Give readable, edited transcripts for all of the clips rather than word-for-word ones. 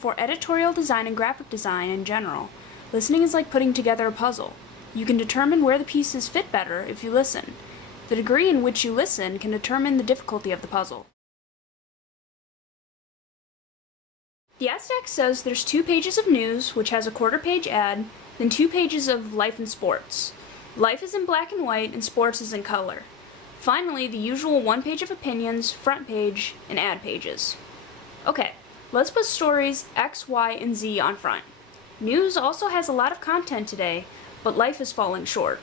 For editorial design and graphic design in general, listening is like putting together a puzzle. You can determine where the pieces fit better if you listen. The degree in which you listen can determine the difficulty of the puzzle. The ad stack says there's 2 pages of news, which has a quarter-page ad, then 2 pages of life and sports. Life is in black and white, and sports is in color. Finally, the usual 1 page of opinions, front page, and ad pages. Okay, let's put stories X, Y, and Z on front. News also has a lot of content today, but life is falling short.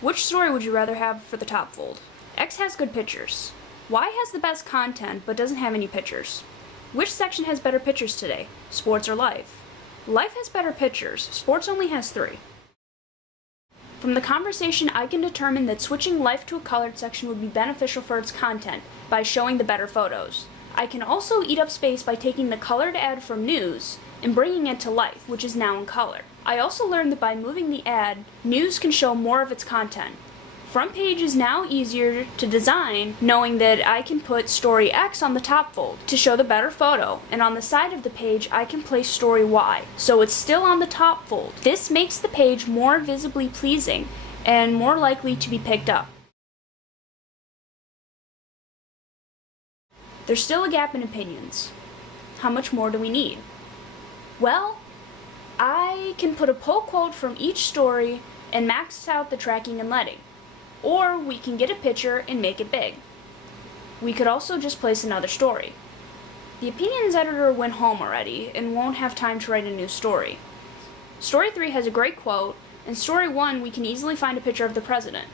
Which story would you rather have for the top fold? X has good pictures. Y has the best content, but doesn't have any pictures. Which section has better pictures today, sports or life? Life has better pictures, sports only has 3. From the conversation, I can determine that switching life to a colored section would be beneficial for its content by showing the better photos. I can also eat up space by taking the colored ad from news and bringing it to life, which is now in color. I also learned that by moving the ad, news can show more of its content. Front page is now easier to design, knowing that I can put story X on the top fold to show the better photo, and on the side of the page I can place story Y, so it's still on the top fold. This makes the page more visibly pleasing and more likely to be picked up. There's still a gap in opinions. How much more do we need? Well, I can put a pull quote from each story and max out the tracking and leading. Or we can get a picture and make it big. We could also just place another story. The opinions editor went home already and won't have time to write a new story. Story 3 has a great quote, and story 1 we can easily find a picture of the president.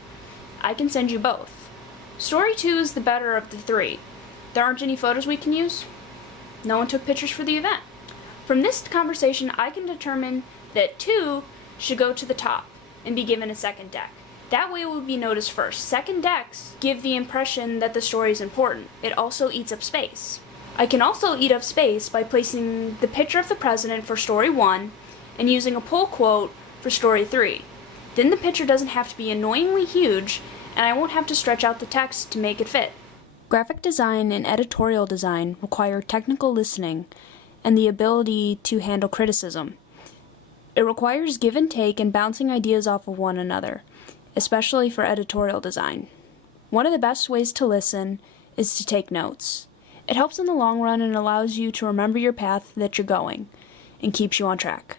I can send you both. Story 2 is the better of the 3. There aren't any photos we can use? No one took pictures for the event. From this conversation, I can determine that 2 should go to the top and be given a second deck. That way it will be noticed first. Second decks give the impression that the story is important. It also eats up space. I can also eat up space by placing the picture of the president for story 1 and using a pull quote for story 3. Then the picture doesn't have to be annoyingly huge, and I won't have to stretch out the text to make it fit. Graphic design and editorial design require technical listening and the ability to handle criticism. It requires give and take and bouncing ideas off of one another, especially for editorial design. One of the best ways to listen is to take notes. It helps in the long run and allows you to remember your path that you're going and keeps you on track.